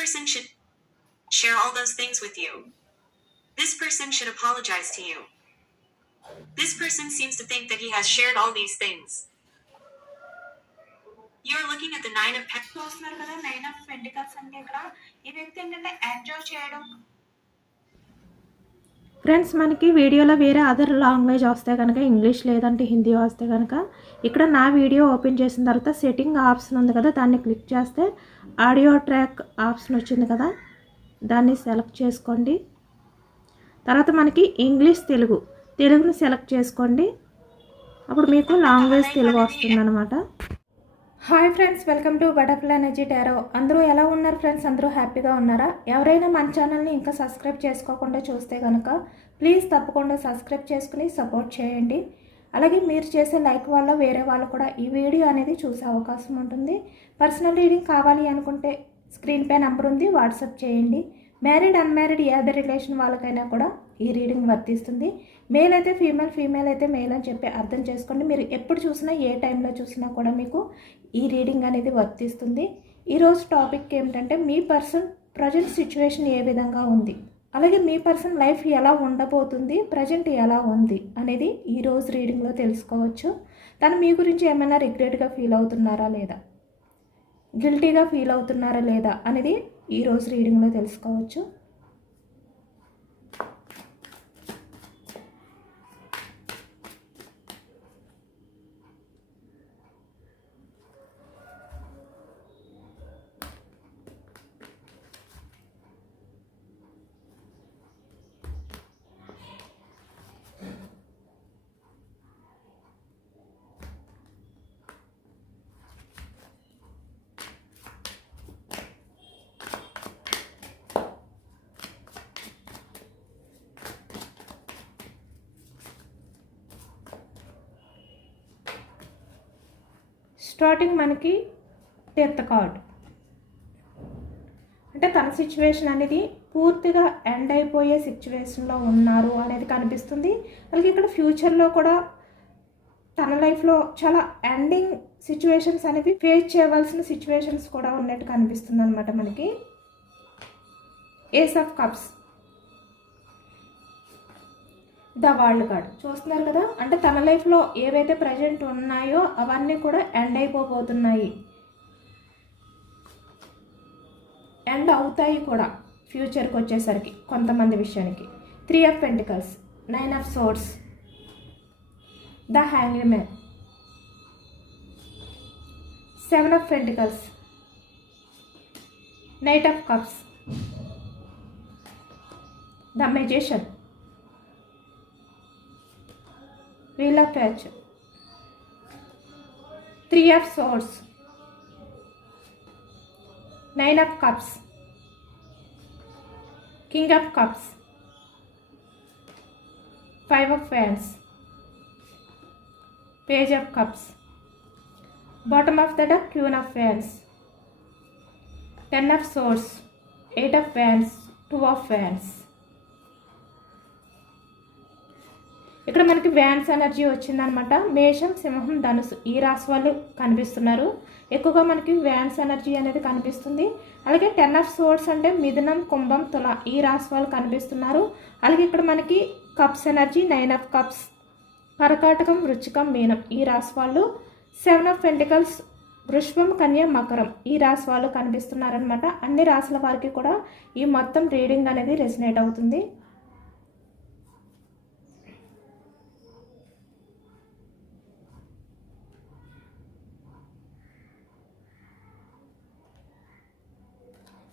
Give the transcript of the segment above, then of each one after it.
person should share all those things with you. This person should apologize to you. This person seems to think that he has shared all these things. You are looking at the Nine of Pentacles. చూస్తున్నారు కదా nine of pentacles అంటే ఇక్కడ ఈ వ్యక్తి ఏంటంటే enjoy చేయడం Friends మనకి వీడియోలో వేరే అదర్ లాంగ్వేజ్ వస్తే కనుక ఇంగ్లీష్ లేదంటే హిందీ వస్తే కనుక ఇక్కడ నా వీడియో ఓపెన్ చేసిన తర్వాత సెట్టింగ్ ఆప్షన్ ఉంది కదా దాన్ని క్లిక్ చేస్తే ఆడియో ట్రాక్ ఆప్షన్ వచ్చింది కదా దాన్ని సెలెక్ట్ చేసుకోండి. తర్వాత మనకి ఇంగ్లీష్ తెలుగు తెలుగుని సెలెక్ట్ చేసుకోండి. అప్పుడు మీకు లాంగ్వేజ్ తెలుగు వస్తుందన్నమాట. Hi friends welcome to butterfly energy tarot అందరూ ఎలా ఉన్నారు ఫ్రెండ్స్ అందరూ హ్యాపీగా ఉన్నారా? ఎవరైనా మన ఛానల్ని ఇంకా సబ్స్క్రైబ్ చేసుకోకుండా చూస్తే కనుక ప్లీజ్ తప్పకుండా సబ్స్క్రైబ్ చేసుకుని సపోర్ట్ చేయండి. అలాగే మీరు చేసే లైక్ వల్ల వేరే వాళ్ళు కూడా ఈ వీడియో అనేది చూసే అవకాశం ఉంటుంది. పర్సనల్ రీడింగ్ కావాలి అనుకుంటే స్క్రీన్ పే నెంబర్ ఉంది వాట్సాప్ చేయండి. మ్యారీడ్ అన్మ్యారీడ్ ఏ రిలేషన్ వాళ్ళకైనా కూడా ఈ రీడింగ్ వర్తిస్తుంది. మేల్ అయితే ఫీమేల్ ఫీమేల్ అయితే మేల్ అని చెప్పి అర్థం చేసుకోండి. మీరు ఎప్పుడు చూసినా ఏ టైంలో చూసినా కూడా మీకు ఈ రీడింగ్ అనేది వర్తిస్తుంది. ఈరోజు టాపిక్ ఏమిటంటే మీ పర్సన్ ప్రజెంట్ సిచ్యువేషన్ ఏ విధంగా ఉంది? అలాగే మీ పర్సన్ లైఫ్ ఎలా ఉండబోతుంది? ప్రజెంట్ ఎలా ఉంది? అనేది ఈరోజు రీడింగ్లో తెలుసుకోవచ్చు. తను మీ గురించి ఏమైనా రిగ్రెట్గా ఫీల్ అవుతున్నారా లేదా? గిల్టీగా ఫీల్ అవుతున్నారా లేదా? అనేది ఈరోజు రీడింగ్లో తెలుసుకోవచ్చు. స్టార్టింగ్ మనకి డెత్ కార్డ్. అంటే తన సిచ్యువేషన్ అనేది పూర్తిగా ఎండ్ అయిపోయే సిచ్యువేషన్లో ఉన్నారు అనేది కనిపిస్తుంది. అలాగే ఇక్కడ ఫ్యూచర్లో కూడా తన లైఫ్లో చాలా ఎండింగ్ సిచ్యువేషన్స్ అనేవి ఫేస్ చేయవలసిన సిచ్యువేషన్స్ కూడా ఉన్నట్టు కనిపిస్తుంది అనమాట మనకి. Ace of cups the world card చూస్తున్నారు కదా? అంటే తన లైఫ్లో ఏవైతే ప్రజెంట్ ఉన్నాయో అవన్నీ కూడా ఎండ్ అయిపోబోతున్నాయి. ఎండ్ అవుతాయి కూడా ఫ్యూచర్కి వచ్చేసరికి కొంతమంది విషయానికి. Three of pentacles nine of swords the hangman seven of pentacles knight of cups the magician wheel of three of swords. Nine of cups. King of cups. Five of wands. Page of cups. Bottom of the deck queen of wands. Ten of swords. Eight of wands. Two of wands ఇక్కడ మనకి wands energy వచ్చిందనమాట. మేషం సింహం ధనుసు ఈ రాశి వాళ్ళు కనిపిస్తున్నారు. ఎక్కువగా మనకి వ్యాన్స్ ఎనర్జీ అనేది కనిపిస్తుంది. అలాగే టెన్ ఆఫ్ సోర్స్ అంటే మిథునం కుంభం తుల ఈ రాశి వాళ్ళు కనిపిస్తున్నారు. అలాగే ఇక్కడ మనకి cups energy nine of cups కరకాటకం వృచ్చికం మీనం ఈ రాశి వాళ్ళు. సెవెన్ ఆఫ్ పెంటికల్స్ వృషభం కన్య మకరం ఈ రాశి వాళ్ళు కనిపిస్తున్నారనమాట. అన్ని రాశుల వారికి కూడా ఈ మొత్తం రీడింగ్ అనేది రెసినేట్ అవుతుంది.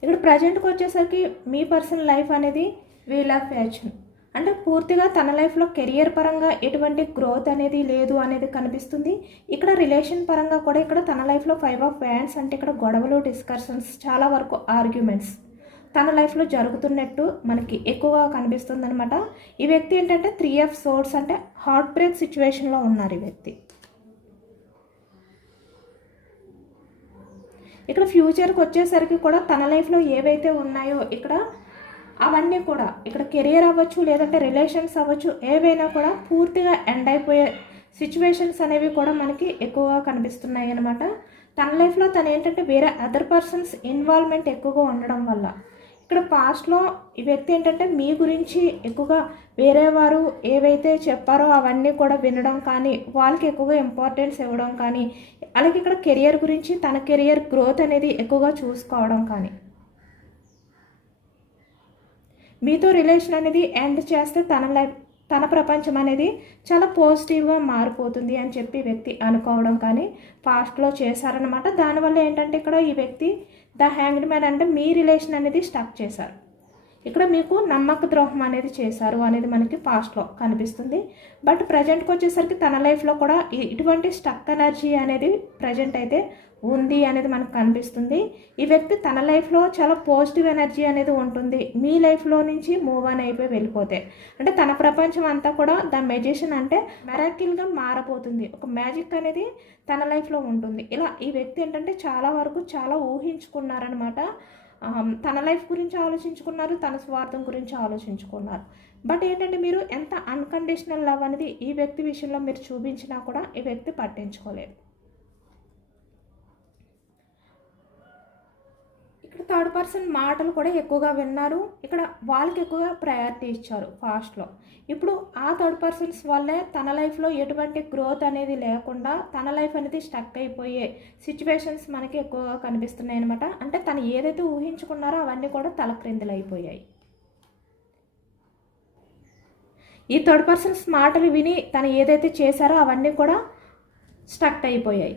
ఇక్కడ ప్రజెంట్కి వచ్చేసరికి మీ పర్సనల్ లైఫ్ అనేది వీల్ ఆఫ్ ఫ్యాషన్ అంటే పూర్తిగా తన లైఫ్లో కెరియర్ పరంగా ఎటువంటి గ్రోత్ అనేది లేదు అనేది కనిపిస్తుంది. ఇక్కడ రిలేషన్ పరంగా కూడా ఇక్కడ తన లైఫ్లో ఫైవ్ ఆఫ్ ఫ్యాన్స్ అంటే ఇక్కడ గొడవలు డిస్కషన్స్ చాలా వరకు ఆర్గ్యుమెంట్స్ తన లైఫ్లో జరుగుతున్నట్టు మనకి ఎక్కువగా కనిపిస్తుంది అనమాట ఈ వ్యక్తి ఏంటంటే త్రీ ఆఫ్ సోర్స్ అంటే హార్ట్ బ్రేక్ సిచ్యువేషన్లో ఉన్నారు ఈ వ్యక్తి. ఇక్కడ ఫ్యూచర్కి వచ్చేసరికి కూడా తన లైఫ్లో ఏవైతే ఉన్నాయో ఇక్కడ అవన్నీ కూడా ఇక్కడ కెరియర్ అవ్వచ్చు లేదంటే రిలేషన్స్ అవ్వచ్చు ఏవైనా కూడా పూర్తిగా ఎండ్ అయిపోయే సిచ్యువేషన్స్ అనేవి కూడా మనకి ఎక్కువగా కనిపిస్తున్నాయి అనమాట తన లైఫ్లో తను ఏంటంటే వేరే అదర్ పర్సన్స్ ఇన్వాల్వ్మెంట్ ఎక్కువగా ఉండడం వల్ల. ఇక్కడ పాస్ట్లో ఈ వ్యక్తి ఏంటంటే మీ గురించి ఎక్కువగా వేరే వారు ఏవైతే చెప్పారో అవన్నీ కూడా వినడం కానీ వాళ్ళకి ఎక్కువగా ఇంపార్టెన్స్ ఇవ్వడం కానీ అలాగే ఇక్కడ కెరియర్ గురించి తన కెరియర్ గ్రోత్ అనేది ఎక్కువగా చూసుకోవడం కానీ. మీతో రిలేషన్ అనేది ఎండ్ చేస్తే తన లైఫ్ తన ప్రపంచం అనేది చాలా పాజిటివ్గా మారిపోతుంది అని చెప్పి వ్యక్తి అనుకోవడం కానీ పాస్ట్లో చేశారనమాట దానివల్ల ఏంటంటే ఇక్కడ ఈ వ్యక్తి ద హ్యాంగ్డ్ మ్యాన్ అంటే మీ రిలేషన్ అనేది స్టక్ చేశారు. ఇక్కడ మీకు నమ్మక ద్రోహం అనేది చేశారు అనేది మనకి పాస్ట్లో కనిపిస్తుంది. బట్ ప్రజెంట్కి వచ్చేసరికి తన లైఫ్లో కూడా ఇటువంటి స్టక్ ఎనర్జీ అనేది ప్రజెంట్ అయితే ఉంది అనేది మనకు కనిపిస్తుంది. ఈ వ్యక్తి తన లైఫ్లో చాలా పాజిటివ్ ఎనర్జీ అనేది ఉంటుంది. మీ లైఫ్లో నుంచి మూవ్ ఆన్ అయిపోయి వెళ్ళిపోతే. అంటే తన ప్రపంచం అంతా కూడా ద మెజిషియన్ అంటే మెరాకిల్గా మారబోతుంది. ఒక మ్యాజిక్ అనేది తన లైఫ్లో ఉంటుంది. ఇలా ఈ వ్యక్తి ఏంటంటే చాలా వరకు చాలా ఊహించుకున్నారనమాట తన లైఫ్ గురించి ఆలోచించుకున్నారు తన స్వార్థం గురించి ఆలోచించుకున్నారు. బట్ ఏంటంటే మీరు ఎంత అన్కండిషనల్ లవ్ అనేది ఈ వ్యక్తి విషయంలో మీరు చూపించినా కూడా ఈ వ్యక్తి పట్టించుకోలేదు. థర్డ్ పర్సన్ మాటలు కూడా ఎక్కువగా విన్నారు. ఇక్కడ వాళ్ళకి ఎక్కువగా ప్రయారిటీ ఇచ్చారు ఫాస్ట్లో ఇప్పుడు ఆ థర్డ్ పర్సన్స్ వల్లే తన లైఫ్లో ఎటువంటి గ్రోత్ అనేది లేకుండా తన లైఫ్ అనేది స్టక్ అయిపోయే సిచ్యువేషన్స్ మనకి ఎక్కువగా కనిపిస్తున్నాయి అనమాట అంటే తను ఏదైతే ఊహించుకున్నారో అవన్నీ కూడా తలక్రిందులు అయిపోయాయి. ఈ థర్డ్ పర్సన్స్ మాటలు విని తను ఏదైతే చేశారో అవన్నీ కూడా స్టక్ అయిపోయాయి.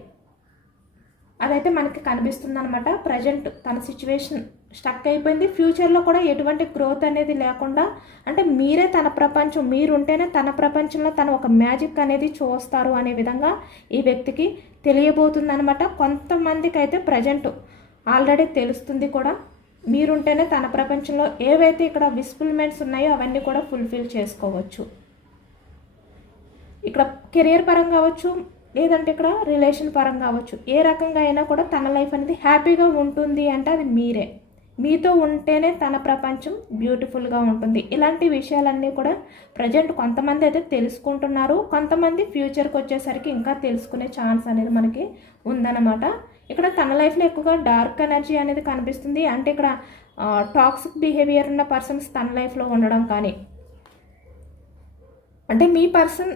అదైతే మనకి కనిపిస్తుంది అనమాట ప్రజెంట్ తన సిచ్యువేషన్ స్టక్ అయిపోయింది. ఫ్యూచర్లో కూడా ఎటువంటి గ్రోత్ అనేది లేకుండా అంటే మీరే తన ప్రపంచం మీరుంటేనే తన ప్రపంచంలో తను ఒక మ్యాజిక్ అనేది చూస్తారు అనే విధంగా ఈ వ్యక్తికి తెలియబోతుంది అనమాట కొంతమందికి అయితే ప్రజెంట్ ఆల్రెడీ తెలుస్తుంది కూడా. మీరుంటేనే తన ప్రపంచంలో ఏవైతే ఇక్కడ విస్ఫుల్మెంట్స్ ఉన్నాయో అవన్నీ కూడా ఫుల్ఫిల్ చేసుకోవచ్చు. ఇక్కడ కెరియర్ పరంగా కావచ్చు లేదంటే ఇక్కడ రిలేషన్ పరంగా కావచ్చు. ఏ రకంగా అయినా కూడా తన లైఫ్ అనేది హ్యాపీగా ఉంటుంది అంటే అది మీరే. మీతో ఉంటేనే తన ప్రపంచం బ్యూటిఫుల్గా ఉంటుంది. ఇలాంటి విషయాలన్నీ కూడా ప్రజెంట్ కొంతమంది అయితే తెలుసుకుంటున్నారు. కొంతమంది ఫ్యూచర్కి వచ్చేసరికి ఇంకా తెలుసుకునే ఛాన్స్ అనేది మనకి ఉందన్నమాట. ఇక్కడ తన లైఫ్లో ఎక్కువగా డార్క్ ఎనర్జీ అనేది కనిపిస్తుంది. అంటే ఇక్కడ టాక్సిక్ బిహేవియర్ ఉన్న పర్సన్స్ తన లైఫ్లో ఉండడం కానీ అంటే మీ పర్సన్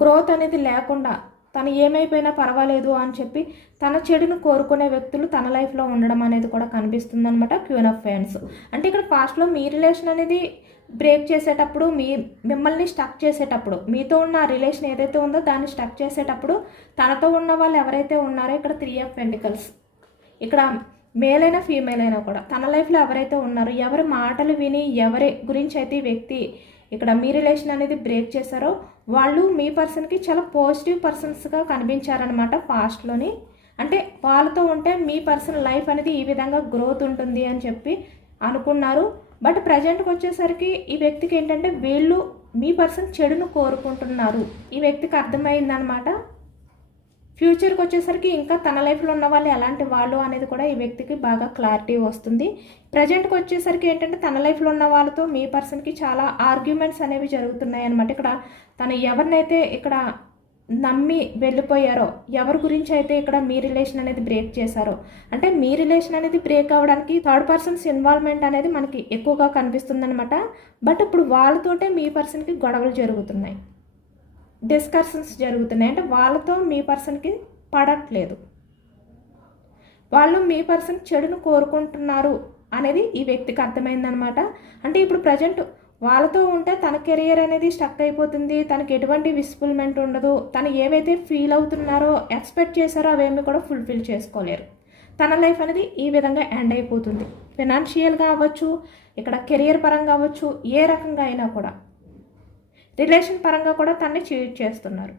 గ్రోత్ అనేది లేకుండా తను ఏమైపోయినా పర్వాలేదు అని చెప్పి తన చెడును కోరుకునే వ్యక్తులు తన లైఫ్లో ఉండడం అనేది కూడా కనిపిస్తుంది అనమాట క్యూన్ ఆఫ్ ఫ్యాన్స్ అంటే ఇక్కడ పాస్ట్లో మీ రిలేషన్ అనేది బ్రేక్ చేసేటప్పుడు మీ మిమ్మల్ని స్టక్ చేసేటప్పుడు మీతో ఉన్న ఆ రిలేషన్ ఏదైతే ఉందో దాన్ని స్టక్ చేసేటప్పుడు తనతో ఉన్న వాళ్ళు ఎవరైతే ఉన్నారో ఇక్కడ త్రీ ఆఫ్ పెంటికల్స్. ఇక్కడ మేల్ అయినా ఫీమేల్ అయినా కూడా తన లైఫ్లో ఎవరైతే ఉన్నారో ఎవరి మాటలు విని ఎవరి గురించి అయితే ఈ వ్యక్తి ఇక్కడ మీ రిలేషన్ అనేది బ్రేక్ చేశారో వాళ్ళు మీ పర్సన్కి చాలా పాజిటివ్ పర్సన్స్గా కనిపించారనమాట పాస్ట్లోని అంటే వాళ్ళతో ఉంటే మీ పర్సన్ లైఫ్ అనేది ఈ విధంగా గ్రోత్ ఉంటుంది అని చెప్పి అనుకున్నారు. బట్ ప్రజెంట్కి వచ్చేసరికి ఈ వ్యక్తికి ఏంటంటే వీళ్ళు మీ పర్సన్ చెడును కోరుకుంటున్నారు. ఈ వ్యక్తికి అర్థమైందనమాట ఫ్యూచర్కి వచ్చేసరికి ఇంకా తన లైఫ్లో ఉన్న వాళ్ళు ఎలాంటి వాళ్ళు అనేది కూడా ఈ వ్యక్తికి బాగా క్లారిటీ వస్తుంది. ప్రజెంట్కి వచ్చేసరికి ఏంటంటే తన లైఫ్లో ఉన్న వాళ్ళతో మీ పర్సన్కి చాలా ఆర్గ్యుమెంట్స్ అనేవి జరుగుతున్నాయి అనమాట ఇక్కడ తను ఎవరినైతే ఇక్కడ నమ్మి వెళ్ళిపోయారో ఎవరి గురించి అయితే ఇక్కడ మీ రిలేషన్ అనేది బ్రేక్ చేశారో అంటే మీ రిలేషన్ అనేది బ్రేక్ అవ్వడానికి థర్డ్ పర్సన్స్ ఇన్వాల్వ్మెంట్ అనేది మనకి ఎక్కువగా కనిపిస్తుంది అనమాట బట్ ఇప్పుడు వాళ్ళతోటే మీ పర్సన్కి గొడవలు జరుగుతున్నాయి. డిస్కషన్స్ జరుగుతున్నాయి. అంటే వాళ్ళతో మీ పర్సన్కి పడట్లేదు. వాళ్ళు మీ పర్సన్ చెడును కోరుకుంటున్నారు అనేది ఈ వ్యక్తికి అర్థమైందనమాట అంటే ఇప్పుడు ప్రజెంట్ వాళ్ళతో ఉంటే తన కెరియర్ అనేది స్టక్ అయిపోతుంది. తనకి ఎటువంటి విస్ఫుల్మెంట్ ఉండదు. తను ఏవైతే ఫీల్ అవుతున్నారో ఎక్స్పెక్ట్ చేశారో అవేమి కూడా ఫుల్ఫిల్ చేసుకోలేరు. తన లైఫ్ అనేది ఈ విధంగా ఎండ్ అయిపోతుంది. ఫినాన్షియల్గా అవ్వచ్చు ఇక్కడ కెరియర్ పరంగా అవ్వచ్చు ఏ రకంగా అయినా కూడా. రిలేషన్ పరంగా కూడా తన్ని చీట్ చేస్తున్నారు.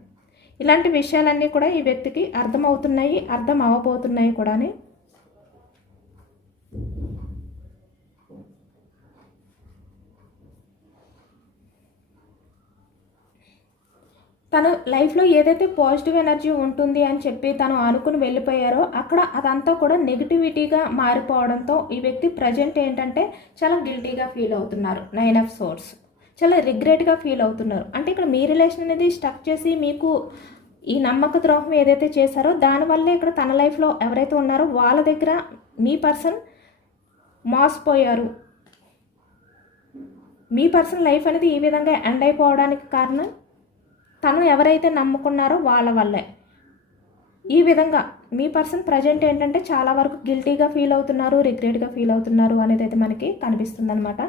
ఇలాంటి విషయాలన్నీ కూడా ఈ వ్యక్తికి అర్థమవుతున్నాయి అర్థం అవ్వబోతున్నాయి కూడా తను లైఫ్లో ఏదైతే పాజిటివ్ ఎనర్జీ ఉంటుంది అని చెప్పి తను అనుకుని వెళ్ళిపోయారో అక్కడ అదంతా కూడా నెగిటివిటీగా మారిపోవడంతో ఈ వ్యక్తి ప్రజెంట్ ఏంటంటే చాలా గిల్టీగా ఫీల్ అవుతున్నారు. Nine of swords. చాలా రిగ్రెట్గా ఫీల్ అవుతున్నారు. అంటే ఇక్కడ మీ రిలేషన్ అనేది స్టక్ చేసి మీకు ఈ నమ్మక ద్రోహం ఏదైతే చేశారో దానివల్లే ఇక్కడ తన లైఫ్లో ఎవరైతే ఉన్నారో వాళ్ళ దగ్గర మీ పర్సన్ మోసపోయారు. మీ పర్సన్ లైఫ్ అనేది ఈ విధంగా ఎండ్ అయిపోవడానికి కారణం తను ఎవరైతే నమ్ముకున్నారో వాళ్ళ వల్లే. ఈ విధంగా మీ పర్సన్ ప్రజెంట్ ఏంటంటే చాలా వరకు గిల్టీగా ఫీల్ అవుతున్నారు రిగ్రెట్గా ఫీల్ అవుతున్నారు అనేది అయితే మనకి కనిపిస్తుంది అనమాట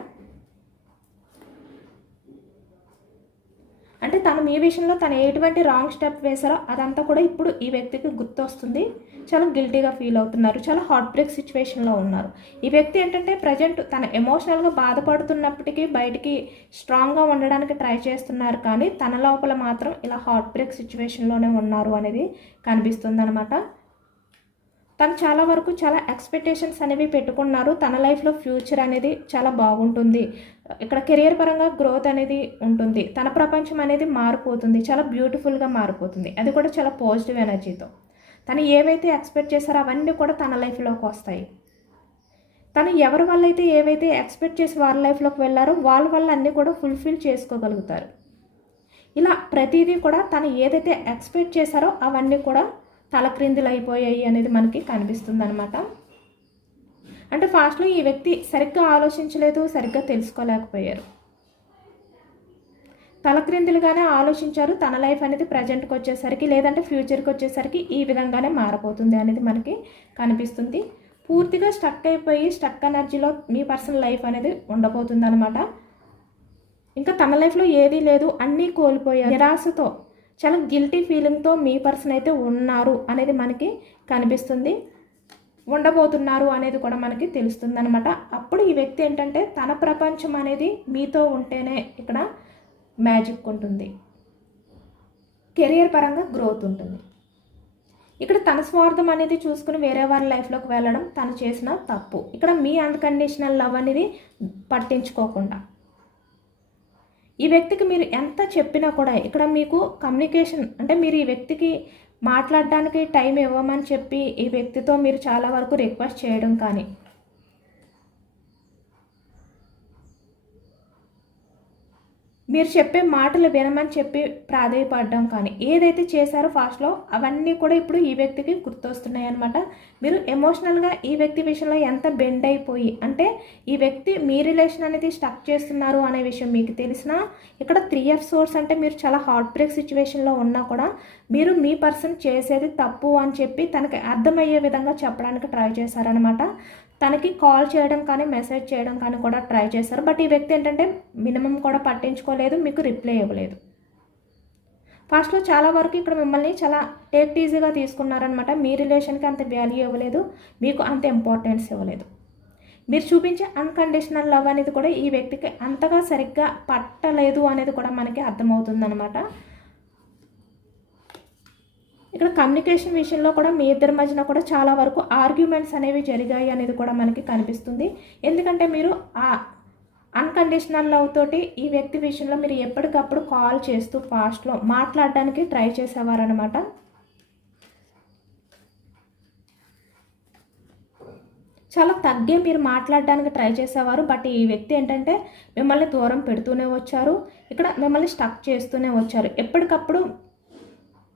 అంటే తను మీ విషయంలో తను ఎటువంటి రాంగ్ స్టెప్ వేశారో అదంతా కూడా ఇప్పుడు ఈ వ్యక్తికి గుర్తొస్తుంది. చాలా గిల్టీగా ఫీల్ అవుతున్నారు. చాలా హార్ట్ బ్రేక్ సిచ్యువేషన్లో ఉన్నారు. ఈ వ్యక్తి ఏంటంటే ప్రజెంట్ తన ఎమోషనల్గా బాధపడుతున్నప్పటికీ బయటికి స్ట్రాంగ్గా ఉండడానికి ట్రై చేస్తున్నారు కానీ తన లోపల మాత్రం ఇలా హార్ట్ బ్రేక్ సిచ్యువేషన్లోనే ఉన్నారు అనేది కనిపిస్తుంది అనమాట తను చాలా వరకు చాలా ఎక్స్పెక్టేషన్స్ అనేవి పెట్టుకున్నారు. తన లైఫ్లో ఫ్యూచర్ అనేది చాలా బాగుంటుంది. ఇక్కడ కెరియర్ పరంగా గ్రోత్ అనేది ఉంటుంది. తన ప్రపంచం అనేది మారిపోతుంది. చాలా బ్యూటిఫుల్గా మారిపోతుంది. అది కూడా చాలా పాజిటివ్ ఎనర్జీతో. తను ఏవైతే ఎక్స్పెక్ట్ చేశారో అవన్నీ కూడా తన లైఫ్లోకి వస్తాయి. తను ఎవరి వల్ల అయితే ఏవైతే ఎక్స్పెక్ట్ చేసి వారి లైఫ్లోకి వెళ్ళారో వాళ్ళ వల్ల అన్నీ కూడా ఫుల్ఫిల్ చేసుకోగలుగుతారు. ఇలా ప్రతిదీ కూడా తను ఏదైతే ఎక్స్పెక్ట్ చేశారో అవన్నీ కూడా తలక్రిందులు అయిపోయాయి అనేది మనకి కనిపిస్తుంది అనమాట అంటే ఫాస్ట్లో ఈ వ్యక్తి సరిగ్గా ఆలోచించలేదు సరిగ్గా తెలుసుకోలేకపోయారు. తలక్రిందులుగానే ఆలోచించారు తన లైఫ్ అనేది ప్రజెంట్కి వచ్చేసరికి లేదంటే ఫ్యూచర్కి వచ్చేసరికి ఈ విధంగానే మారిపోతుంది అనేది మనకి కనిపిస్తుంది. పూర్తిగా స్టక్ అయిపోయి స్టక్ ఎనర్జీలో మీ పర్సనల్ లైఫ్ అనేది ఉండబోతుంది అనమాట ఇంకా తన లైఫ్లో ఏదీ లేదు అన్నీ కోల్పోయారు. నిరాశతో చాలా గిల్టీ ఫీలింగ్తో మీ పర్సన్ అయితే ఉన్నారు అనేది మనకి కనిపిస్తుంది. ఉండబోతున్నారు అనేది కూడా మనకి తెలుస్తుంది అనమాట అప్పుడు ఈ వ్యక్తి ఏంటంటే తన ప్రపంచం అనేది మీతో ఉంటేనే ఇక్కడ మ్యాజిక్ ఉంటుంది. కెరియర్ పరంగా గ్రోత్ ఉంటుంది. ఇక్కడ తన స్వార్థం అనేది చూసుకుని వేరే వారి లైఫ్లోకి వెళ్ళడం తను చేసిన తప్పు. ఇక్కడ మీ అన్కండిషనల్ లవ్ అనేది పట్టించుకోకుండా. ఈ వ్యక్తికి మీరు ఎంత చెప్పినా కూడా ఇక్కడ మీకు కమ్యూనికేషన్ అంటే మీరు ఈ వ్యక్తికి మాట్లాడడానికి టైం ఇవ్వమని చెప్పి ఈ వ్యక్తితో మీరు చాలా వరకు రిక్వెస్ట్ చేయడం కానీ మీరు చెప్పే మాటలు వినమని చెప్పి ప్రాధేయపడడం కానీ ఏదైతే చేశారో ఫాస్ట్లో అవన్నీ కూడా ఇప్పుడు ఈ వ్యక్తికి గుర్తొస్తున్నాయి అనమాట మీరు ఎమోషనల్గా ఈ వ్యక్తి విషయంలో ఎంత బెండ్ అయిపోయి అంటే ఈ వ్యక్తి మీ రిలేషన్ అనేది స్టక్ చేస్తున్నారు అనే విషయం మీకు తెలిసినా ఇక్కడ త్రీ ఎఫ్ సోర్స్ అంటే మీరు చాలా హార్ట్ బ్రేక్ సిచ్యువేషన్లో ఉన్నా కూడా మీరు మీ పర్సన్ చేసేది తప్పు అని చెప్పి తనకి అర్థమయ్యే విధంగా చెప్పడానికి ట్రై చేశారనమాట తనకి కాల్ చేయడం కానీ మెసేజ్ చేయడం కానీ కూడా ట్రై చేశారు. బట్ ఈ వ్యక్తి ఏంటంటే మినిమం కూడా పట్టించుకోలేదు మీకు రిప్లై ఇవ్వలేదు. ఫస్ట్లో చాలా వరకు ఇక్కడ మిమ్మల్ని చాలా టేక్ ఈజీగా తీసుకున్నారనమాట మీ రిలేషన్కి అంత వాల్యూ ఇవ్వలేదు మీకు అంత ఇంపార్టెన్స్ ఇవ్వలేదు. మీరు చూపించే అన్కండిషనల్ లవ్ అనేది కూడా ఈ వ్యక్తికి అంతగా సరిగ్గా పట్టలేదు అనేది కూడా మనకి అర్థమవుతుందన్నమాట. ఇక్కడ కమ్యూనికేషన్ విషయంలో కూడా మీ ఇద్దరి మధ్యన కూడా చాలా వరకు ఆర్గ్యుమెంట్స్ అనేవి జరిగాయి అనేది కూడా మనకి కనిపిస్తుంది. ఎందుకంటే మీరు ఆ అన్కండిషనల్ లవ్ తోటి ఈ వ్యక్తి విషయంలో మీరు ఎప్పటికప్పుడు కాల్ చేస్తూ ఫాస్ట్లో మాట్లాడడానికి ట్రై చేసేవారనమాట చాలా తగ్గే మీరు మాట్లాడడానికి ట్రై చేసేవారు. బట్ ఈ వ్యక్తి ఏంటంటే మిమ్మల్ని దూరం పెడుతూనే వచ్చారు. ఇక్కడ మిమ్మల్ని స్టక్ చేస్తూనే వచ్చారు. ఎప్పటికప్పుడు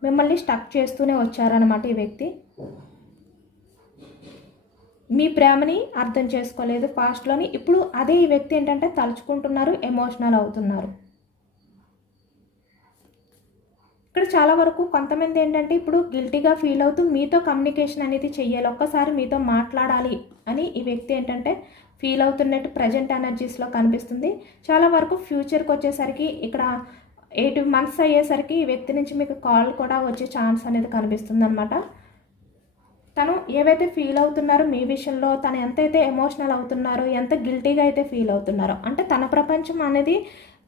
మిమ్మల్ని స్టక్ చేస్తూనే వచ్చారనమాట ఈ వ్యక్తి. మీ ప్రేమని అర్థం చేసుకోలేదు ఫాస్ట్లోని. ఇప్పుడు అదే ఈ వ్యక్తి ఏంటంటే తలుచుకుంటున్నారు ఎమోషనల్ అవుతున్నారు. ఇక్కడ చాలా వరకు కొంతమంది ఏంటంటే ఇప్పుడు గిల్టీగా ఫీల్ అవుతూ మీతో కమ్యూనికేషన్ అనేది చెయ్యాలి ఒక్కసారి మీతో మాట్లాడాలి అని ఈ వ్యక్తి ఏంటంటే ఫీల్ అవుతున్నట్టు ప్రజెంట్ ఎనర్జీస్లో కనిపిస్తుంది. చాలా వరకు ఫ్యూచర్కి వచ్చేసరికి ఇక్కడ ఎయిట్ మంత్స్ అయ్యేసరికి ఈ వ్యక్తి నుంచి మీకు కాల్ కూడా వచ్చే ఛాన్స్ అనేది కనిపిస్తుందనమాట తను ఏవైతే ఫీల్ అవుతున్నారో మీ విషయంలో తను ఎంతైతే ఎమోషనల్ అవుతున్నారో ఎంత గిల్టీగా అయితే ఫీల్ అవుతున్నారో అంటే తన ప్రపంచం అనేది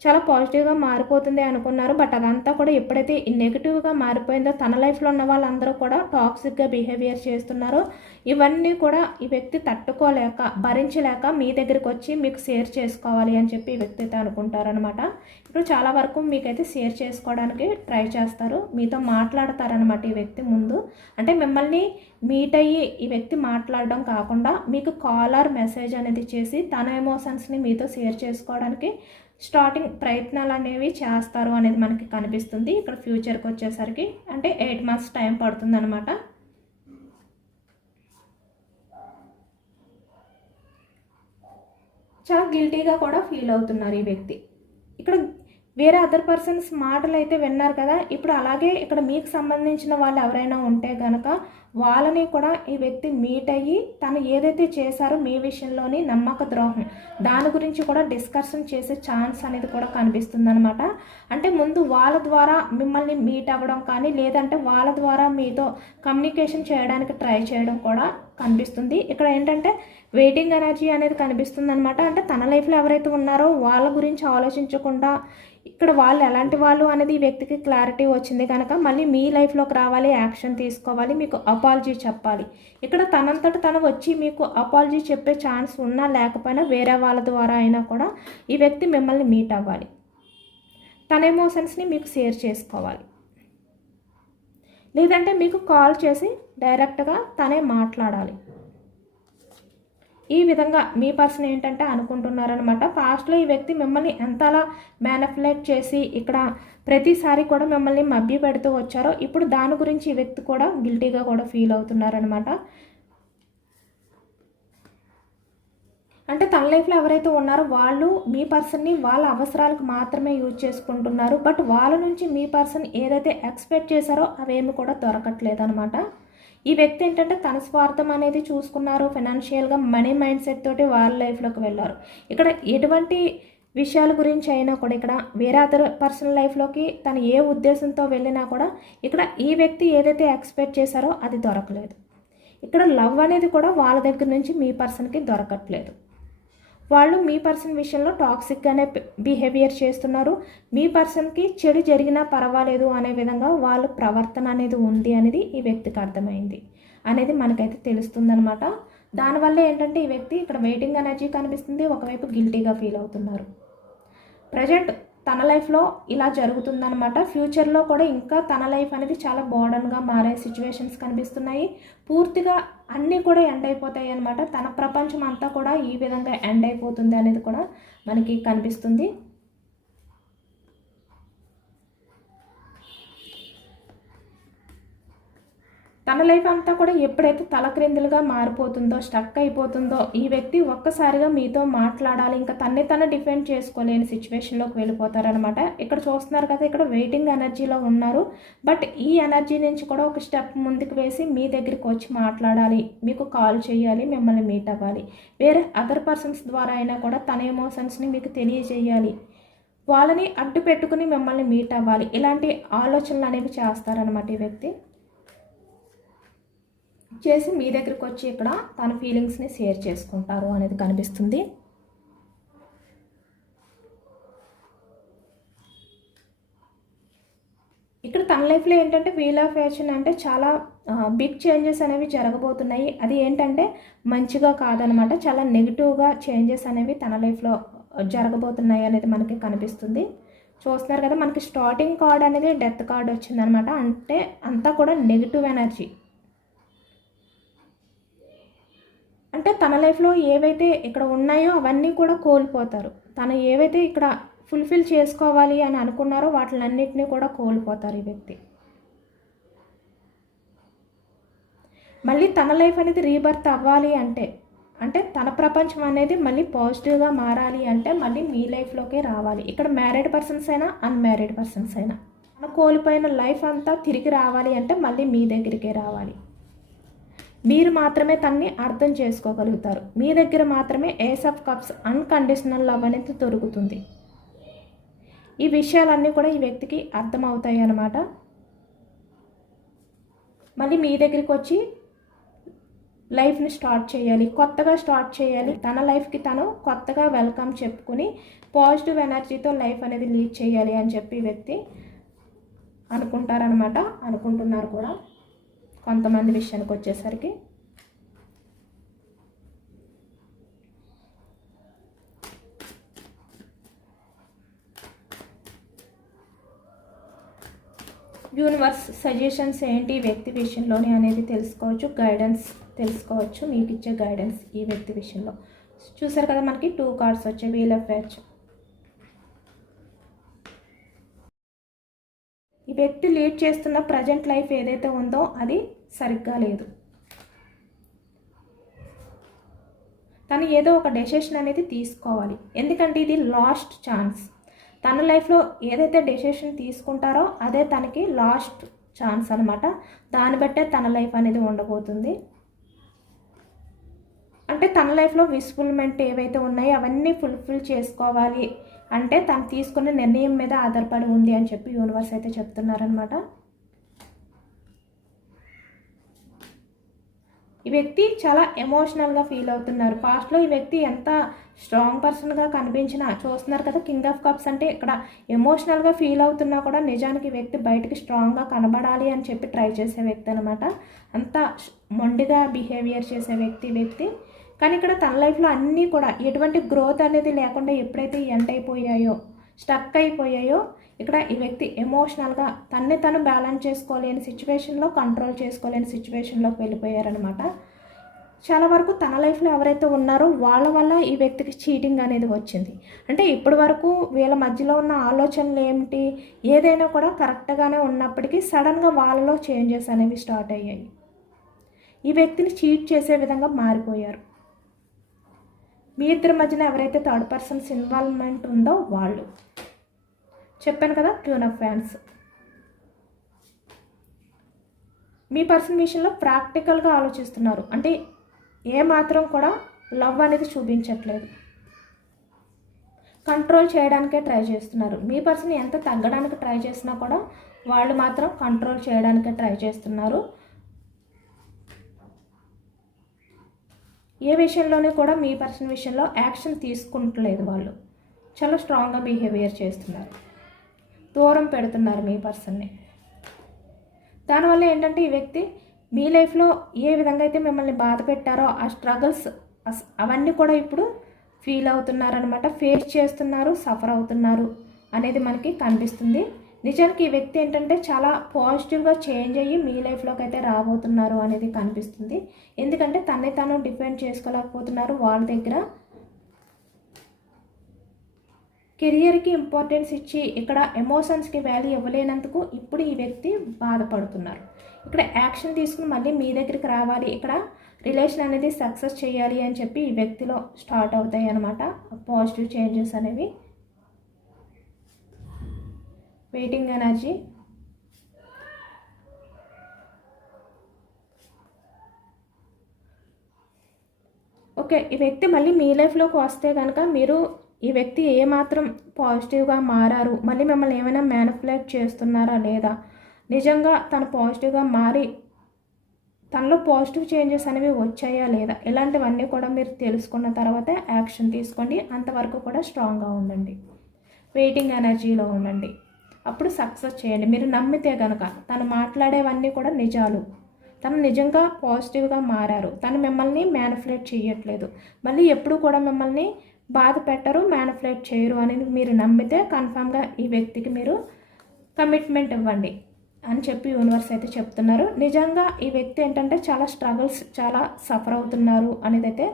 చాలా పాజిటివ్గా మారిపోతుంది అనుకున్నారు. బట్ అదంతా కూడా ఎప్పుడైతే నెగిటివ్గా మారిపోయిందో తన లైఫ్లో ఉన్న వాళ్ళందరూ కూడా టాక్సిక్గా బిహేవియర్ చేస్తున్నారో. ఇవన్నీ కూడా ఈ వ్యక్తి తట్టుకోలేక భరించలేక మీ దగ్గరికి వచ్చి మీకు షేర్ చేసుకోవాలి అని చెప్పి ఈ వ్యక్తి అయితే అనుకుంటారనమాట ఇప్పుడు చాలా వరకు మీకైతే షేర్ చేసుకోవడానికి ట్రై చేస్తారు. మీతో మాట్లాడతారనమాట ఈ వ్యక్తి ముందు. అంటే మిమ్మల్ని మీట్ అయ్యి ఈ వ్యక్తి మాట్లాడడం కాకుండా మీకు కాల్ ఆర్ మెసేజ్ అనేది చేసి తన ఎమోషన్స్ని మీతో షేర్ చేసుకోవడానికి స్టార్టింగ్ ప్రయత్నాలు అనేవి చేస్తారు అనేది మనకి కనిపిస్తుంది. ఇక్కడ ఫ్యూచర్కి వచ్చేసరికి అంటే ఎయిట్ మంత్స్ టైం పడుతుందనమాట చాలా గిల్టీగా కూడా ఫీల్ అవుతున్నారు ఈ వ్యక్తి. ఇక్కడ వేరే అదర్ పర్సన్స్ మాటలు అయితే విన్నారు కదా. ఇప్పుడు అలాగే ఇక్కడ మీకు సంబంధించిన వాళ్ళు ఎవరైనా ఉంటే కనుక వాళ్ళని కూడా ఈ వ్యక్తి మీట్ అయ్యి తను ఏదైతే చేశారో మీ విషయంలోని నమ్మక ద్రోహం దాని గురించి కూడా డిస్కషన్ చేసే ఛాన్స్ అనేది కూడా కనిపిస్తుంది అనమాట అంటే ముందు వాళ్ళ ద్వారా మిమ్మల్ని మీట్ అవ్వడం కానీ లేదంటే వాళ్ళ ద్వారా మీతో కమ్యూనికేషన్ చేయడానికి ట్రై చేయడం కూడా కనిపిస్తుంది. ఇక్కడ ఏంటంటే వెయిటింగ్ ఎనర్జీ అనేది కనిపిస్తుంది అనమాట అంటే తన లైఫ్లో ఎవరైతే ఉన్నారో వాళ్ళ గురించి ఆలోచించకుండా ఇక్కడ వాళ్ళు ఎలాంటి వాళ్ళు అనేది ఈ వ్యక్తికి క్లారిటీ వచ్చింది కనుక మళ్ళీ మీ లైఫ్లోకి రావాలి యాక్షన్ తీసుకోవాలి మీకు అపాలజీ చెప్పాలి. ఇక్కడ తనంతట తను వచ్చి మీకు అపాలజీ చెప్పే ఛాన్స్ ఉన్నా లేకపోయినా వేరే వాళ్ళ ద్వారా అయినా కూడా ఈ వ్యక్తి మిమ్మల్ని మీట్ అవ్వాలి. తన ఎమోషన్స్ని మీకు షేర్ చేసుకోవాలి. లేదంటే మీకు కాల్ చేసి డైరెక్ట్గా తనే మాట్లాడాలి. ఈ విధంగా మీ పర్సన్ ఏంటంటే అనుకుంటున్నారనమాట పాస్ట్లో ఈ వ్యక్తి మిమ్మల్ని ఎంతలా మ్యానిపులేట్ చేసి ఇక్కడ ప్రతిసారి కూడా మిమ్మల్ని మభ్య పెడుతూ వచ్చారో ఇప్పుడు దాని గురించి ఈ వ్యక్తి కూడా గిల్టీగా కూడా ఫీల్ అవుతున్నారనమాట అంటే తన లైఫ్లో ఎవరైతే ఉన్నారో వాళ్ళు మీ పర్సన్ని వాళ్ళ అవసరాలకు మాత్రమే యూజ్ చేసుకుంటున్నారు. బట్ వాళ్ళ నుంచి మీ పర్సన్ ఏదైతే ఎక్స్పెక్ట్ చేశారో అవేమి కూడా దొరకట్లేదు అనమాట ఈ వ్యక్తి ఏంటంటే తన స్వార్థం అనేది చూసుకున్నారు ఫైనాన్షియల్గా మనీ మైండ్ సెట్ తోటి వాళ్ళ లైఫ్లోకి వెళ్ళారు. ఇక్కడ ఎటువంటి విషయాల గురించి అయినా కూడా ఇక్కడ వేరే అదర్ పర్సనల్ లైఫ్లోకి తను ఏ ఉద్దేశంతో వెళ్ళినా కూడా ఇక్కడ ఈ వ్యక్తి ఏదైతే ఎక్స్పెక్ట్ చేశారో అది దొరకలేదు. ఇక్కడ లవ్ అనేది కూడా వాళ్ళ దగ్గర నుంచి మీ పర్సన్కి దొరకట్లేదు. వాళ్ళు మీ పర్సన్ విషయంలో టాక్సిక్గానే బిహేవియర్ చేస్తున్నారు. మీ పర్సన్కి చెడు జరిగినా పర్వాలేదు అనే విధంగా వాళ్ళు ప్రవర్తన అనేది ఉంది అనేది ఈ వ్యక్తికి అర్థమైంది అనేది మనకైతే తెలుస్తుందనమాట దానివల్ల ఏంటంటే ఈ వ్యక్తి ఇక్కడ వెయిటింగ్ ఎనర్జీ కనిపిస్తుంది ఒకవైపు గిల్టీగా ఫీల్ అవుతున్నారు. ప్రజెంట్ తన లైఫ్లో ఇలా జరుగుతుందనమాట ఫ్యూచర్లో కూడా ఇంకా తన లైఫ్ అనేది చాలా బోర్డన్గా మారే సిచ్యువేషన్స్ కనిపిస్తున్నాయి. పూర్తిగా అన్నీ కూడా ఎండ్ అయిపోతాయి అనమాట తన ప్రపంచం అంతా కూడా ఈ విధంగా ఎండ్ అయిపోతుంది అనేది కూడా మనకి కనిపిస్తుంది. తన లైఫ్ అంతా కూడా ఎప్పుడైతే తలక్రిందులుగా మారిపోతుందో స్టక్ అయిపోతుందో ఈ వ్యక్తి ఒక్కసారిగా మీతో మాట్లాడాలి ఇంకా తన్ని తను డిఫెండ్ చేసుకోలేని సిచ్యువేషన్లోకి వెళ్ళిపోతారనమాట. ఇక్కడ చూస్తున్నారు కదా ఇక్కడ వెయిటింగ్ ఎనర్జీలో ఉన్నారు. బట్ ఈ ఎనర్జీ నుంచి కూడా ఒక స్టెప్ ముందుకు వేసి మీ దగ్గరికి వచ్చి మాట్లాడాలి. మీకు కాల్ చేయాలి మిమ్మల్ని మీట్ అవ్వాలి. వేరే అదర్ పర్సన్స్ ద్వారా అయినా కూడా తన ఎమోషన్స్ని మీకు తెలియజేయాలి. వాళ్ళని అడ్డు పెట్టుకుని మిమ్మల్ని మీట్ అవ్వాలి. ఇలాంటి ఆలోచనలు అనేవి చేస్తారనమాట ఈ వ్యక్తి. చేసి మీ దగ్గరికి వచ్చి ఇక్కడ తన ఫీలింగ్స్ని షేర్ చేసుకుంటారు అనేది కనిపిస్తుంది. ఇక్కడ తన లైఫ్లో ఏంటంటే వీల్ ఆఫ్ యాక్షన్ అంటే చాలా బిగ్ చేంజెస్ అనేవి జరగబోతున్నాయి. అది ఏంటంటే మంచిగా కాదనమాట. చాలా నెగిటివ్గా చేంజెస్ అనేవి తన లైఫ్లో జరగబోతున్నాయి అనేది మనకి కనిపిస్తుంది. చూస్తున్నారు కదా మనకి స్టార్టింగ్ కార్డ్ అనేది డెత్ కార్డ్ వచ్చిందనమాట. అంటే అంతా కూడా నెగిటివ్ ఎనర్జీ అంటే తన లైఫ్లో ఏవైతే ఇక్కడ ఉన్నాయో అవన్నీ కూడా కోల్పోతారు. తను ఏవైతే ఇక్కడ ఫుల్ఫిల్ చేసుకోవాలి అని అనుకున్నారో వాటిలన్నింటినీ కూడా కోల్పోతారు ఈ వ్యక్తి. మళ్ళీ తన లైఫ్ అనేది రీబర్త్ అవ్వాలి అంటే అంటే తన ప్రపంచం అనేది మళ్ళీ పాజిటివ్గా మారాలి అంటే మళ్ళీ మీ లైఫ్లోకే రావాలి. ఇక్కడ మ్యారీడ్ పర్సన్స్ అయినా అన్మ్యారీడ్ పర్సన్స్ అయినా. కోల్పోయిన లైఫ్ అంతా తిరిగి రావాలి అంటే మళ్ళీ మీ దగ్గరికే రావాలి. మీరు మాత్రమే తన్ని అర్థం చేసుకోగలుగుతారు. మీ దగ్గర మాత్రమే ace of cups unconditional love అనేది దొరుకుతుంది. ఈ విషయాలన్నీ కూడా ఈ వ్యక్తికి అర్థమవుతాయి అన్నమాట. మళ్ళీ మీ దగ్గరికి వచ్చి లైఫ్ని స్టార్ట్ చేయాలి కొత్తగా స్టార్ట్ చేయాలి. తన లైఫ్కి తను కొత్తగా వెల్కమ్ చెప్పుకుని పాజిటివ్ ఎనర్జీతో లైఫ్ అనేది లీడ్ చేయాలి అని చెప్పి వ్యక్తి అనుకుంటారనమాట అనుకుంటున్నారు కూడా. కొంతమంది విషయానికి వచ్చేసరికి. యూనివర్స్ సజెషన్స్ ఏంటి ఈ వ్యక్తి విషయంలోని అనేది తెలుసుకోవచ్చు గైడెన్స్ తెలుసుకోవచ్చు మీకు ఇచ్చే గైడెన్స్ ఈ వ్యక్తి విషయంలో. చూసారు కదా మనకి టూ కార్డ్స్ వచ్చాయి వీల్ ఆఫ్ వ్యాచ్ వ్యక్తి లీడ్ చేస్తున్న ప్రజెంట్ లైఫ్ ఏదైతే ఉందో అది సరిగ్గా లేదు. తను ఏదో ఒక డెసిషన్ అనేది తీసుకోవాలి. ఎందుకంటే ఇది లాస్ట్ ఛాన్స్. తన లైఫ్లో ఏదైతే డెసిషన్ తీసుకుంటారో అదే తనకి లాస్ట్ ఛాన్స్ అనమాట దాన్ని బట్టే తన లైఫ్ అనేది ఉండబోతుంది. అంటే తన లైఫ్లో విస్ఫుల్మెంట్ ఏవైతే ఉన్నాయో అవన్నీ ఫుల్ఫిల్ చేసుకోవాలి. అంటే తను తీసుకునే నిర్ణయం మీద ఆధారపడి ఉంది అని చెప్పి యూనివర్స్ అయితే చెప్తున్నారనమాట ఈ వ్యక్తి చాలా ఎమోషనల్గా ఫీల్ అవుతున్నారు. పాస్ట్లో ఈ వ్యక్తి ఎంత స్ట్రాంగ్ పర్సన్గా కనిపించినా చూస్తున్నారు కదా కింగ్ ఆఫ్ కప్స్ అంటే ఇక్కడ ఎమోషనల్గా ఫీల్ అవుతున్నా కూడా నిజానికి వ్యక్తి బయటికి స్ట్రాంగ్గా కనబడాలి అని చెప్పి ట్రై చేసే వ్యక్తి అనమాట అంత మొండిగా బిహేవియర్ చేసే వ్యక్తి వ్యక్తి. కానీ ఇక్కడ తన లైఫ్లో అన్నీ కూడా ఎటువంటి గ్రోత్ అనేది లేకుండా ఎప్పుడైతే ఎండ్ అయిపోయాయో స్టక్ అయిపోయాయో ఇక్కడ ఈ వ్యక్తి ఎమోషనల్గా తన్నే తను బ్యాలెన్స్ చేసుకోలేని సిచ్యువేషన్లో కంట్రోల్ చేసుకోలేని సిచ్యువేషన్లోకి వెళ్ళిపోయారనమాట చాలా వరకు తన లైఫ్లో ఎవరైతే ఉన్నారో వాళ్ళ వల్ల ఈ వ్యక్తికి చీటింగ్ అనేది వచ్చింది. అంటే ఇప్పటి వరకు వీళ్ళ మధ్యలో ఉన్న ఆలోచనలు ఏమిటి? ఏదైనా కూడా కరెక్ట్గానే ఉన్నప్పటికీ సడన్గా వాళ్ళలో చేంజెస్ అనేవి స్టార్ట్ అయ్యాయి. ఈ వ్యక్తిని చీట్ చేసే విధంగా మారిపోయారు. మీ ఇద్దరి మధ్యన ఎవరైతే థర్డ్ పర్సన్స్ ఇన్వాల్వ్మెంట్ ఉందో వాళ్ళు. చెప్పాను కదా ట్యూన్ ఆఫ్ ఫ్యాన్స్ మీ పర్సన్ విషయంలో ప్రాక్టికల్గా ఆలోచిస్తున్నారు. అంటే ఏ మాత్రం కూడా లవ్ అనేది చూపించట్లేదు. కంట్రోల్ చేయడానికే ట్రై చేస్తున్నారు. మీ పర్సన్ ఎంత తగ్గడానికి ట్రై చేసినా కూడా వాళ్ళు మాత్రం కంట్రోల్ చేయడానికే ట్రై చేస్తున్నారు. ఏ విషయంలోనే కూడా మీ పర్సన్ విషయంలో యాక్షన్ తీసుకుంటలేదు వాళ్ళు. చాలా స్ట్రాంగ్గా బిహేవియర్ చేస్తున్నారు. దూరం పెడుతున్నారు మీ పర్సన్ని. దానివల్ల ఏంటంటే ఈ వ్యక్తి మీ లైఫ్లో ఏ విధంగా అయితే మిమ్మల్ని బాధ పెట్టారో ఆ స్ట్రగుల్స్ అవన్నీ కూడా ఇప్పుడు ఫీల్ అవుతున్నారనమాట ఫేస్ చేస్తున్నారు సఫర్ అవుతున్నారు అనేది మనకి కనిపిస్తుంది. నిజానికి ఈ వ్యక్తి ఏంటంటే చాలా పాజిటివ్గా చేంజ్ అయ్యి మీ లైఫ్లోకి అయితే రాబోతున్నారు అనేది కనిపిస్తుంది. ఎందుకంటే తన్నే తాను డిపెండ్ చేసుకోలేకపోతున్నారు వాళ్ళ దగ్గర. కెరియర్కి ఇంపార్టెన్స్ ఇచ్చి ఇక్కడ ఎమోషన్స్కి వాల్యూ ఇవ్వలేనందుకు ఇప్పుడు ఈ వ్యక్తి బాధపడుతున్నారు. ఇక్కడ యాక్షన్ తీసుకుని మళ్ళీ మీ దగ్గరికి రావాలి. ఇక్కడ రిలేషన్ అనేది సక్సెస్ చేయాలి అని చెప్పి ఈ వ్యక్తిలో స్టార్ట్ అవుతాయి అన్నమాట. పాజిటివ్ చేంజెస్ అనేవి. వెయిటింగ్ ఎనర్జీ ఓకే ఈ వ్యక్తి మళ్ళీ మీ లైఫ్లోకి వస్తే కనుక మీరు ఈ వ్యక్తి ఏమాత్రం పాజిటివ్గా మారారు? మళ్ళీ మిమ్మల్ని ఏమైనా మ్యానిపులేట్ చేస్తున్నారా లేదా? నిజంగా తను పాజిటివ్గా మారి తనలో పాజిటివ్ చేంజెస్ అనేవి వచ్చాయా లేదా? ఇలాంటివన్నీ కూడా మీరు తెలుసుకున్న తర్వాతే యాక్షన్ తీసుకోండి. అంతవరకు కూడా స్ట్రాంగ్గా ఉండండి. వెయిటింగ్ ఎనర్జీలో ఉండండి. అప్పుడు సక్సెస్ చేయండి. మీరు నమ్మితే కనుక తను మాట్లాడేవన్నీ కూడా నిజాలు. తను నిజంగా పాజిటివ్గా మారారు. తను మిమ్మల్ని మ్యానిఫ్లేట్ చేయట్లేదు. మళ్ళీ ఎప్పుడు కూడా మిమ్మల్ని బాధ పెట్టరు మ్యానిఫ్లేట్ చేయరు అని మీరు నమ్మితే కన్ఫామ్గా ఈ వ్యక్తికి మీరు కమిట్మెంట్ ఇవ్వండి అని చెప్పి యూనివర్స్ అయితే చెప్తున్నారు. నిజంగా ఈ వ్యక్తి ఏంటంటే చాలా స్ట్రగుల్స్ చాలా సఫర్ అవుతున్నారు అనేది అయితే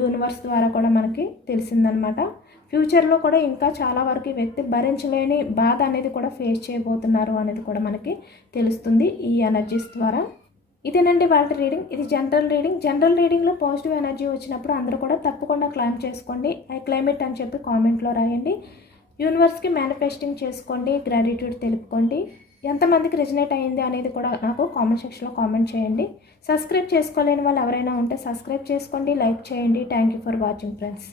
యూనివర్స్ ద్వారా కూడా మనకి తెలిసిందనమాట ఫ్యూచర్లో కూడా ఇంకా చాలా వరకు ఈ వ్యక్తి భరించలేని బాధ అనేది కూడా ఫేస్ చేయబోతున్నారు అనేది కూడా మనకి తెలుస్తుంది ఈ ఎనర్జీస్ ద్వారా. ఇదేనండి వాళ్ళ రీడింగ్ ఇది జనరల్ రీడింగ్ జనరల్ రీడింగ్లో పాజిటివ్ ఎనర్జీ వచ్చినప్పుడు అందరూ కూడా తప్పకుండా క్లైమ్ చేసుకోండి. ఐ క్లైమేట్ అని చెప్పి కామెంట్లో రాయండి. యూనివర్స్కి మేనిఫెస్టింగ్ చేసుకోండి. గ్రాటిట్యూడ్ తెలుపుకోండి. ఎంతమందికి రిజనేట్ అయ్యింది అనేది కూడా నాకు కామెంట్ సెక్షన్లో కామెంట్ చేయండి. సబ్స్క్రైబ్ చేసుకోలేని వాళ్ళు ఎవరైనా ఉంటే సబ్స్క్రైబ్ చేసుకోండి. లైక్ చేయండి. Thank you for watching friends